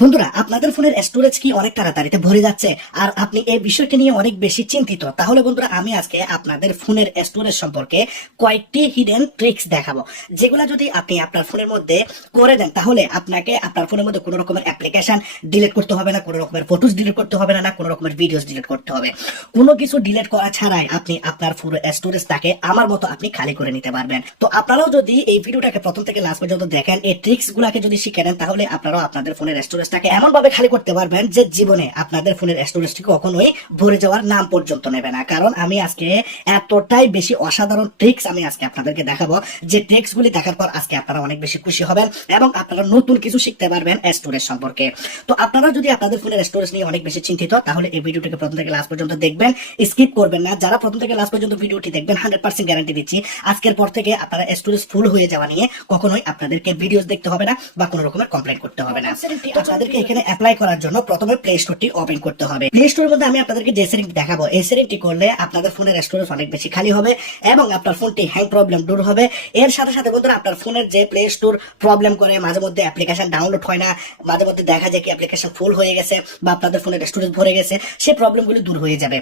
বন্ধুরা, আপনাদের ফোনের স্টোরেজ কি অনেক তাড়াতাড়িতে ভরে যাচ্ছে আর আপনি এই বিষয়টি নিয়ে অনেক বেশি চিন্তিত? তাহলে বন্ধুরা, আমি আজকে আপনাদের ফোনের স্টোরেজ সম্পর্কে কয়েকটি হিডেন ট্রিক্স দেখাবো, যেগুলা যদি আপনি আপনার ফোনের মধ্যে করে দেন তাহলে আপনাকে আপনার ফোনের মধ্যে কোনো রকমের অ্যাপ্লিকেশন ডিলিট করতে হবে না, কোনো রকমের ফটোস ডিলিট করতে হবে না, কোনো রকমের ভিডিওস ডিলিট করতে হবে। কোনো কিছু ডিলিট করা ছাড়াই আপনি আপনার পুরো স্টোরেজটাকে আমার মতো আপনি খালি করে নিতে পারবেন। তো আপনারাও যদি এই ভিডিওটাকে প্রথম থেকে লাস্ট পর্যন্ত দেখেন, এই ট্রিক্স গুলাকে যদি শিখে নেন, তাহলে আপনারাও আপনাদের ফোনের স্টোরেজটাকে এমন ভাবে খালি করতে পারবেন যে জীবনে আপনাদের ফোনের স্টোরেজটি কখনোই ভরে যাওয়ার নাম পর্যন্ত নেবে না। কারণ আমি আজকে এতটাই বেশি অসাধারণ ট্রিক্স আমি আজকে আপনাদেরকে দেখাবো, যে ট্রিক্স গুলি দেখার পর আজকে আপনারা অনেক বেশি খুশি হবেন এবং আপনারা নতুন কিছু শিখতে পারবেন স্টোরেজ সম্পর্কে। তো আপনারা যদি আপনাদের ফোনের স্টোরেজ নিয়ে অনেক বেশি চিন্তিত, তাহলে এই ভিডিওটিকে প্রথম থেকে লাস্ট পর্যন্ত দেখবেন, স্কিপ করবেন না। যারা প্রথম থেকে লাস্ট পর্যন্ত ভিডিওটি দেখবেন, 100% গ্যারান্টি দিচ্ছি আজকের পর থেকে আপনারা স্টোরেজ ফুল হয়ে যাওয়া নিয়ে কখনোই আপনাদেরকে ভিডিওস দেখতে হবে না বা কোনো রকমের কমপ্লেইন করতে হবে না। তো আপনাদেরকে এখানে অ্যাপ্লাই করার জন্য প্রথমে প্লে স্টোরটি ওপেন করতে হবে। প্লে স্টোরের মধ্যে আমি আপনাদেরকে যে সেটিং দেখাবো, এই সেটিংটি করলে আপনাদের ফোনের স্টোরেজ অনেক বেশি খালি হবে এবং আপনার ফোনটি হ্যাং প্রবলেম দূর হবে। এর সাথে সাথে বন্ধুরা, আপনার ফোনের যে প্লে স্টোর প্রবলেম করে, মাঝে মধ্যে অ্যাপ্লিকেশন ডাউনলোড হয় না, মাঝে মধ্যে দেখা যায় কি অ্যাপ্লিকেশন ফুল হয়ে গেছে বা আপনাদের ফোনের স্টোরেজ ভরে গেছে, সেই প্রবলেমগুলি দূর হয়ে যাবে।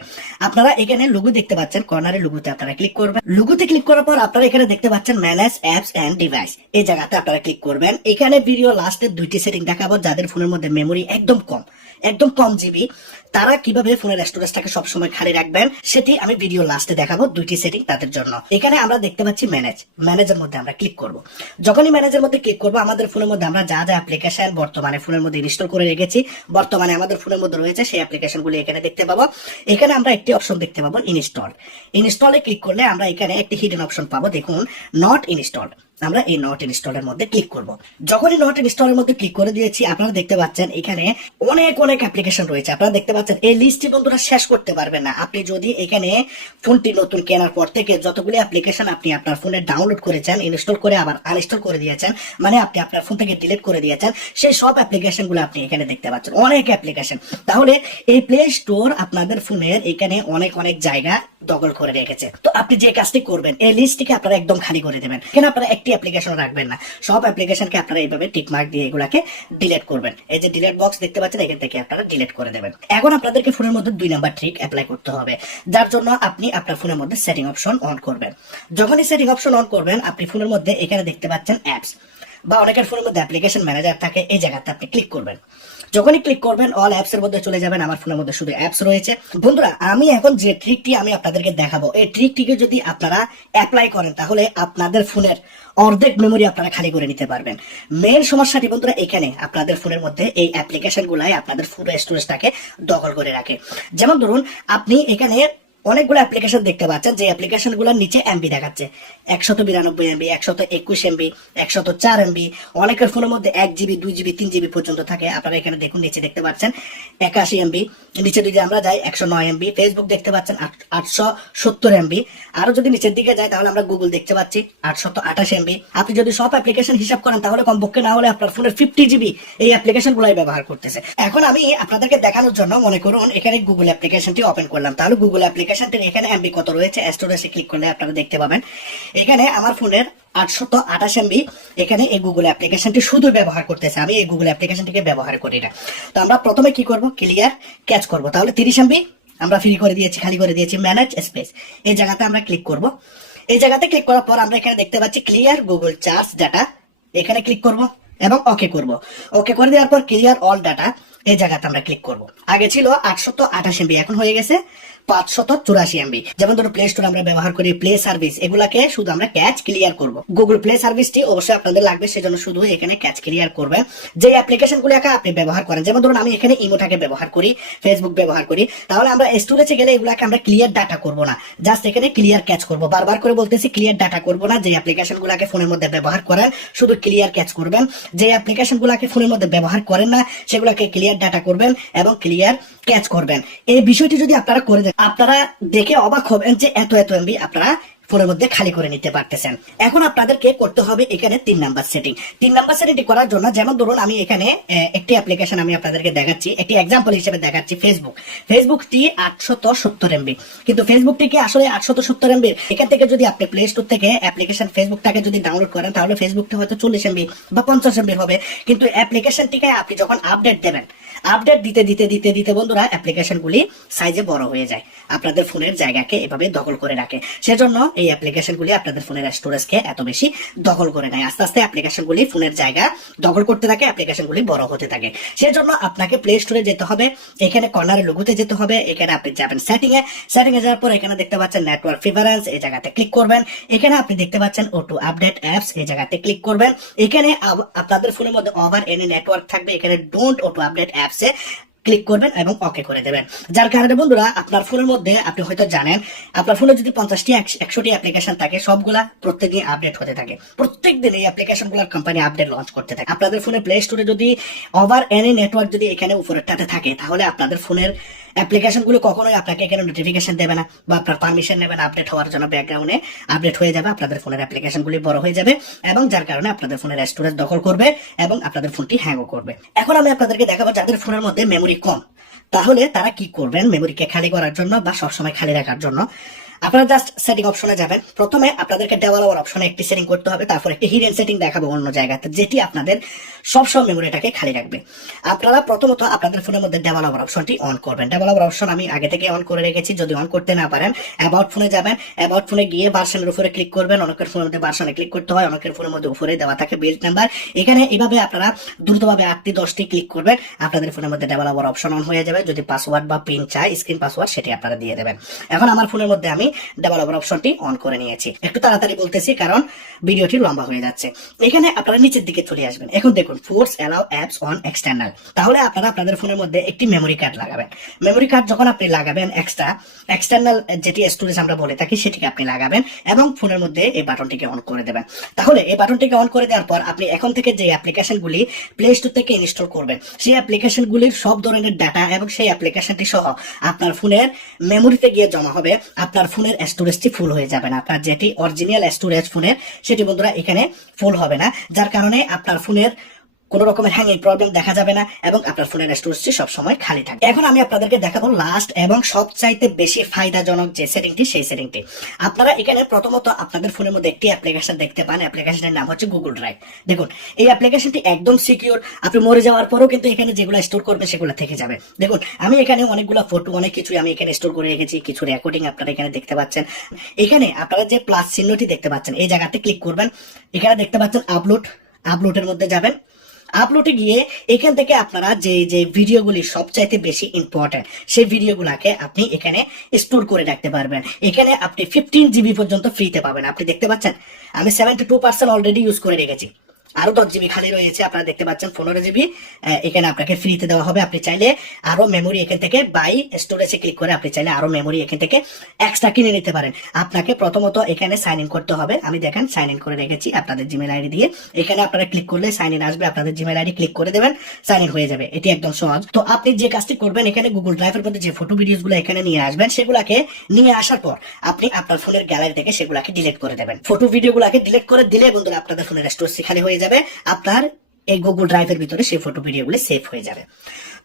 আপনারা এখানে লোগো দেখতে পাচ্ছেন, কর্নারে লোগোতে আপনারা ক্লিক করবেন। লোগোতে ক্লিক করার পর আপনারা এখানে দেখতে পাচ্ছেন ম্যানেজ অ্যাপস এন্ড ডিভাইস, এই জায়গাতে আপনারা ক্লিক করবেন। এখানে ভিডিও লাস্টের দুইটি সেটিং দেখাবো, যাদের ফোনের মধ্যে মেমোরি একদম কম জিবি, তারা কিভাবে ফোনের স্টোরেজটাকে সবসময় খালি রাখবেন সেটি আমি ভিডিও লাস্টে দেখাবো, দুইটি সেটিং তাদের জন্য। এখানে আমরা দেখতে পাচ্ছি ম্যানেজের মধ্যে আমরা ক্লিক করব। যখনই ম্যানেজের মধ্যে ক্লিক করব, আমাদের ফোনের মধ্যে আমরা যা যা অ্যাপ্লিকেশন বর্তমানে ফোনের মধ্যে ইনস্টল করে রেখেছি, বর্তমানে আমাদের ফোনের মধ্যে রয়েছে, সেই অ্যাপ্লিকেশনগুলি এখানে দেখতে পাবো। এখানে আমরা একটি অপশন দেখতে পাবো, ইনস্টলে ক্লিক করলে আমরা এখানে একটি হিডেন অপশন পাবো, দেখুন নট ইনস্টলড। আমরা এই নট ইনস্টলের মধ্যে ক্লিক করব। যখনই নট ইনস্টলের মধ্যে ক্লিক করে দিয়েছি, আপনারা দেখতে পাচ্ছেন এখানে অনেক অ্যাপ্লিকেশন রয়েছে। আপনারা দেখতে পাচ্ছেন এই লিস্টটি বন্ধুরা শেষ করতে পারবেন না। আপনি যদি এখানে ফোনটি নতুন কেনার পর থেকে যতগুলি অ্যাপ্লিকেশন আপনি আপনার ফোনে ডাউনলোড করেছেন, ইনস্টল করে আবার আনইনস্টল করে দিয়েছেন, মানে আপনি আপনার ফোন থেকে ডিলিট করে দিয়েছেন, সেই সব অ্যাপ্লিকেশনগুলো আপনি এখানে দেখতে পাচ্ছেন, অনেক অ্যাপ্লিকেশন। তাহলে এই প্লে স্টোর আপনাদের ফোনের এখানে অনেক জায়গা দখল করে রেখেছে। তো আপনি যে কাজটি করবেন, এই লিস্টটিকে আপনারা একদম খালি করে দেবেন। এখানে আপনারা একটি অ্যাপ্লিকেশন রাখবেন না, সব অ্যাপ্লিকেশনকে আপনারা এইভাবে টিক মার্ক দিয়ে এগুলাকে ডিলিট করবেন। এই যে ডিলিট বক্স দেখতে পাচ্ছেন, এখান থেকে আপনারা ডিলিট করে দেবেন। এখন আপনাদেরকে ফোনের মধ্যে 2 নাম্বার ট্রিক অ্যাপ্লাই করতে হবে, যার জন্য আপনি আপনার ফোনের মধ্যে সেটিং অপশন অন করবেন। যখনই সেটিং অপশন অন করবেন, আপনি ফোনের মধ্যে এখানে দেখতে পাচ্ছেন অ্যাপস, বা অনেকের ফোনের মধ্যে অ্যাপ্লিকেশন ম্যানেজার থাকে, এই জায়গাতে আপনি ক্লিক করবেন। যখনই ক্লিক করবেন, অল অ্যাপস এর মধ্যে চলে যাবেন। আমার ফোনের মধ্যে শুধু অ্যাপস রয়েছে। বন্ধুরা, আমি এখন যে ট্রিকটি আমি আপনাদেরকে দেখাবো, এই ট্রিকটিকে যদি আপনারা অ্যাপ্লাই করেন, তাহলে আপনাদের ফোনের অর্ধেক মেমোরি আপনারা খালি করে নিতে পারবেন। মেইন সমস্যাটি বন্ধুরা এখানে, আপনাদের ফোনের মধ্যে এই অ্যাপ্লিকেশন গুলাই আপনাদের পুরো স্টোরেজটাকে দখল করে রাখে। যেমন ধরুন, আপনি এখানে অনেকগুলো অ্যাপ্লিকেশন দেখতে পাচ্ছেন, যে অ্যাপ্লিকেশন গুলোর নিচে এমবি দেখাচ্ছে 192 এমবি, 121 এমবি, 104 এমবি। অনেকের ফোনের মধ্যে 1 জিবি, 2 জিবি, 3 জিবি পর্যন্ত থাকে। আপনারা এখানে দেখুন, নিচে দেখতে পাচ্ছেন 81 এমবি, নিচে যদি আমরা যাই 109 এমবি। ফেসবুক দেখতে পাচ্ছেন 870 এমবি। আরো যদি নিচের দিকে যাই, তাহলে আমরা গুগল দেখতে পাচ্ছি 828 এমবি। আপনি যদি সব অ্যাপ্লিকেশন হিসাব করেন, তাহলে কমপক্ষে না হলে আপনার ফোনের 50 জিবি এই অ্যাপ্লিকেশন গুলাই ব্যবহার করতেছে। এখন আমি আপনাদেরকে দেখানোর জন্য মনে করুন এখানে গুগল অ্যাপ্লিকেশনটি ওপেন করলাম, তাহলে গুগল অ্যাপ্লিকেশনটির এখানে এমবি কত রয়েছে, স্টোরেজে ক্লিক করলে আপনারা দেখতে পাবেন এখানে আমার ফোনের 828 এমবি। এখানে এই গুগল অ্যাপ্লিকেশনটি শুধু ব্যবহার করতেছে, আমি এই গুগল অ্যাপ্লিকেশনটিকে ব্যবহার করি না। তো আমরা প্রথমে কি করব, ক্লিয়ার ক্যাচ করব। তাহলে 30 এমবি আমরা ফ্রি করে দিয়েছি, খালি করে দিয়েছি। ম্যানেজ স্পেস, এই জায়গাতে আমরা ক্লিক করব। এই জায়গাতে ক্লিক করার পর আমরা এখানে দেখতে পাচ্ছি ক্লিয়ার গুগল চার্জ ডাটা, এখানে ক্লিক করব এবং ওকে করব। ওকে করে দেওয়ার পর ক্লিয়ার অল ডাটা, এই জায়গাতে আমরা ক্লিক করব। আগে ছিল 828 এমবি, এখন হয়ে গেছে 584 এমবি। যেমন ধরো প্লে স্টোর আমরা ব্যবহার করি, প্লে সার্ভিস, এগুলাকে শুধু আমরা ক্যাচ ক্লিয়ার করব। গুগল প্লে সার্ভিসটি অবশ্যই আপনাদের লাগবে, সেজন্য শুধু এখানে ক্যাচ ক্লিয়ার করবেন। যে অ্যাপ্লিকেশনগুলোকে আপনি ব্যবহার করেন, যেমন ধরুন আমি এখানে ইমোটাকে ব্যবহার করি, ফেসবুক ব্যবহার করি, তাহলে আমরা স্টোরেজে গেলে এগুলাকে আমরা ক্লিয়ার ডাটা করব না, জাস্ট এখানে ক্লিয়ার ক্যাচ করব। বারবার করে বলতেছি, ক্লিয়ার ডাটা করব না। যে অ্যাপ্লিকেশনগুলোকে ফোনের মধ্যে ব্যবহার করেন, শুধু ক্লিয়ার ক্যাচ করবেন। যে অ্যাপ্লিকেশনগুলোকে ফোনের মধ্যে ব্যবহার করেন না, সেগুলোকে ক্লিয়ার ডাটা করবেন এবং ক্লিয়ার ক্যাচ করবেন। এই বিষয়টি যদি আপনারা করে দেন, আপনারা দেখে অবাক হবেন যে এত এমবি আপনারা ফোনের মধ্যে খালি করে নিতে পারতেছেন। এখন আপনাদেরকে করতে হবে এখানে 3 নাম্বার সেটিং। 3 নাম্বার সেটিংটি করার জন্য যেমন ধরুন আমি এখানে একটি অ্যাপ্লিকেশন আমি আপনাদেরকে দেখাচ্ছি, একটি এক্সাম্পল হিসেবে দেখাচ্ছি ফেসবুকটি 870 MB, কিন্তু ফেসবুকটি কি আসলে 870 MB? এখান থেকে যদি আপনি প্লে স্টোর থেকে অ্যাপ্লিকেশন ফেসবুকটাকে যদি ডাউনলোড করেন তাহলে ফেসবুকটি হয়তো 40 MB বা 50 MB হবে, কিন্তু অ্যাপ্লিকেশনটিকে আপনি যখন আপডেট দেবেন, আপডেট দিতে দিতে দিতে দিতে বন্ধুরা অ্যাপ্লিকেশনগুলি সাইজে বড় হয়ে যায়, আপনাদের ফোনের জায়গাকে এভাবে দখল করে রাখে। সেজন্য এই অ্যাপ্লিকেশনগুলি আপনাদের ফোনের স্টোরেজকে এত বেশি দখল করে নেয়। আস্তে আস্তে অ্যাপ্লিকেশনগুলি ফোনের জায়গা দখল করতে থাকে, অ্যাপ্লিকেশনগুলি বড় হতে থাকে। সেজন্য আপনাকে প্লে স্টোরে যেতে হবে, এখানে কর্নারে লোগোতে যেতে হবে, এখানে আপনি যাবেন সেটিং এ যাওয়ার পর এখানে দেখতে পাচ্ছেন নেটওয়ার্ক প্রিফারেন্স, এই জায়গাতে ক্লিক করবেন। এখানে আপনি দেখতে পাচ্ছেন অটো আপডেট অ্যাপস, এই জায়গাতে ক্লিক করবেন। এখানে আপনাদের ফোনের মধ্যে ওভার এনি নেটওয়ার্ক থাকবে, এখানে ডোন্ট অটো আপডেট অ্যাপসে ক্লিক করবেন এবং ওকে করে দেবেন। যার কারণে বন্ধুরা আপনার ফোনের মধ্যে, আপনি হয়তো জানেন আপনার ফোনে যদি 50টি 100টি অ্যাপ্লিকেশন থাকে, সবগুলা প্রত্যেকদিন আপডেট হতে থাকে, প্রত্যেকদিন এই অ্যাপ্লিকেশনগুলোর কোম্পানি আপডেট লঞ্চ করতে থাকে। আপনাদের ফোনে প্লে স্টোরে যদি ওভার এনি নেটওয়ার্ক যদি এখানে উপরেরটাতে থাকে, তাহলে আপনাদের ফোনের অ্যাপ্লিকেশনগুলো কখনোই আপনাকে এখানে নোটিফিকেশন দেবে না বা আপনার পারমিশন নেবে না আপডেট হওয়ার জন্য। ব্যাকগ্রাউন্ডে আপডেট হয়ে যাবে, আপনাদের ফোনের অ্যাপ্লিকেশনগুলি বড় হয়ে যাবে এবং যার কারণে আপনাদের ফোনের স্টোরেজ দখল করবে এবং আপনাদের ফোনটি হ্যাংও করবে। এখন আমি আপনাদেরকে দেখাবো যাদের ফোনের মধ্যে মেমোরি কম, তাহলে তারা কি করবেন মেমোরিকে খালি করার জন্য বা সবসময় খালি রাখার জন্য। আপনারা জাস্ট সেটিং অপশনে যাবেন। প্রথমে আপনাদেরকে ডেভেলপার অপশনে একটি সেটিং করতে হবে, তারপর একটি হিডেন সেটিং দেখাবো অন্য জায়গাতে, যেটি আপনাদের সবসময় মেমোরিটাকে খালি রাখবে। আপনারা প্রথমত আপনাদের ফোনের মধ্যে ডেভেলপার অপশনটি অন করবেন। ডেভেলপার অপশন আমি আগে থেকে অন করে রেখেছি, যদি অন করতে না পারেন অ্যাবাউট ফোনে যাবেন, অ্যাবাউট ফোনে গিয়ে ভার্সনের উপরে ক্লিক করবেন। অনেকের ফোনের মধ্যে ভার্সনে ক্লিক করতে হয়, অনেকের ফোনের মধ্যে উপরে দেওয়া থাকে বিল্ড নাম্বার। এখানে এইভাবে আপনারা দ্রুতভাবে 8টি 10টি ক্লিক করবেন, আপনাদের ফোনের মধ্যে ডেভেলপার অপশন অন হয়ে যাবে। যদি পাসওয়ার্ড বা পিন চাই, স্ক্রিন পাসওয়ার্ড, সেটি আপনারা দিয়ে দেবেন। এখন আমার ফোনের মধ্যে আমি ডেভেলপার অপশনটি অন করে নিয়েছি। একটু তাড়াতাড়ি বলতেছি কারণ ভিডিওটি লম্বা হয়ে যাচ্ছে। এখানে আপনারা নিচের দিকে চলে আসবেন। এখন দেখুন force allow apps on external, তাহলে আপনারা আপনাদের ফোনের মধ্যে একটি মেমোরি কার্ড লাগাবেন। মেমোরি কার্ড যখন আপনি লাগাবেন, এক্সটার্নাল যেটি স্টোরেজ আমরা বলে থাকি সেটিকে আপনি লাগাবেন এবং ফোনের মধ্যে এই বাটনটিকে অন করে দেবেন। তাহলে এই বাটনটিকে অন করে দেওয়ার পর আপনি এখন থেকে যে অ্যাপ্লিকেশনগুলি প্লে স্টোর থেকে ইনস্টল করবেন, সেই অ্যাপ্লিকেশনগুলির সব ধরনের ডাটা এবং সেই অ্যাপ্লিকেশনটি সহ আপনার ফোনের মেমোরিতে গিয়ে জমা হবে। আপনার ফোনের স্টোরেজটি ফুল হয়ে যাবে না, আপনার যেটি অরিজিনাল স্টোরেজ ফোনের সেটি বন্ধুরা এখানে ফুল হবে না, যার কারণে আপনার ফোনের কোনো রকমের হ্যাঙ্গিং প্রবলেম দেখা যাবে না এবং আপনার ফোনের স্টোরেজটি সবসময় খালি থাকবে। এখন আমি আপনাদেরকে দেখাবো লাস্ট এবং সবচাইতে বেশি ফায়দাজনক যে সেটিংটি, সেই সেটিংটি। আপনারা এখানে প্রথমত আপনাদের ফোনের মধ্যে একটি অ্যাপ্লিকেশন দেখতে পান, অ্যাপ্লিকেশনের নাম হচ্ছে গুগল ড্রাইভ। দেখুন এই অ্যাপ্লিকেশনটি একদম সিকিউর, আপনি মরে যাওয়ার পরেও কিন্তু এখানে যেগুলো স্টোর করবে সেগুলো থেকে যাবে। দেখুন আমি এখানে অনেকগুলো ফটো, অনেক কিছুই আমি এখানে স্টোর করে রেখেছি, কিছু রেকর্ডিং আপনারা এখানে দেখতে পাচ্ছেন। এখানে আপনারা যে প্লাস চিহ্নটি দেখতে পাচ্ছেন, এই জায়গাতে ক্লিক করবেন। এখানে দেখতে পাচ্ছেন আপলোডের মধ্যে যাবেন। আপলোডে গিয়ে এখান থেকে আপনারা যে ভিডিওগুলি সবচাইতে বেশি ইম্পর্টেন্ট, সেই ভিডিওগুলোকে আপনি এখানে স্টোর করে রাখতে পারবেন। এখানে আপনি 15 GB পর্যন্ত ফ্রিতে পাবেন। আপনি দেখতে পাচ্ছেন আমি 72% অলরেডি ইউজ করে রেখেছি, আরো 10 GB খালি রয়েছে। আপনারা দেখতে পাচ্ছেন 15 GB এখানে আপনাকে ফ্রিতে দেওয়া হবে। আপনি চাইলে আরো মেমোরি এখান থেকে বাই স্টোরেজে ক্লিক করে আপনি চাইলে আরো মেমোরি এখান থেকে এক্সট্রা কিনে নিতে পারেন। আপনাকে প্রথমত এখানে সাইন ইন করতে হবে। আমি দেখেন সাইন ইন করে রেখেছি আপনাদের জিমেল আইডি দিয়ে। এখানে আপনারা ক্লিক করলে সাইন ইন আসবে, আপনাদের জিমেল আইডি ক্লিক করে দেবেন, সাইন ইন হয়ে যাবে। এটি একদম সহজ। তো আপনি যে কাজটি করবেন, এখানে গুগল ড্রাইভের মধ্যে যে ফটো ভিডিওস গুলো এখানে নিয়ে আসবেন, সেগুলাকে নিয়ে আসার পর আপনি আপনার ফোনের গ্যালারি থেকে সেগুলাকে ডিলিট করে দেবেন। ফটো ভিডিও গুলাকে ডিলিট করে দিলে বন্ধুরা আপনাদের ফোনের স্টোরেজ খালি হয়ে যাবে, আপনার এই গুগল ড্রাইভের ভিতরে সেই ফটো ভিডিওগুলো সেভ হয়ে যাবে।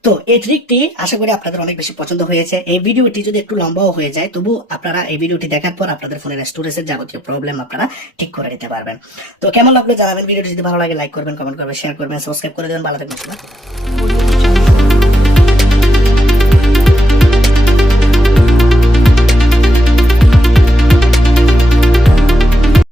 তো এই ট্রিকটি আশা করি আপনাদের অনেক বেশি পছন্দ হয়েছে। এই ভিডিওটি যদি একটু লম্বাও হয়ে যায়, তবু আপনারা এই ভিডিওটি দেখার পর আপনাদের ফোনের স্টোরেজের যাবতীয় প্রবলেম আপনারা ঠিক করে নিতে পারবেন। তো কেমন লাগলো জানাবেন। ভিডিওটি যদি ভালো লাগে লাইক করবেন, কমেন্ট করবেন, শেয়ার করবেন, সাবস্ক্রাইব করে দেবেন। ভালো থাকবেন।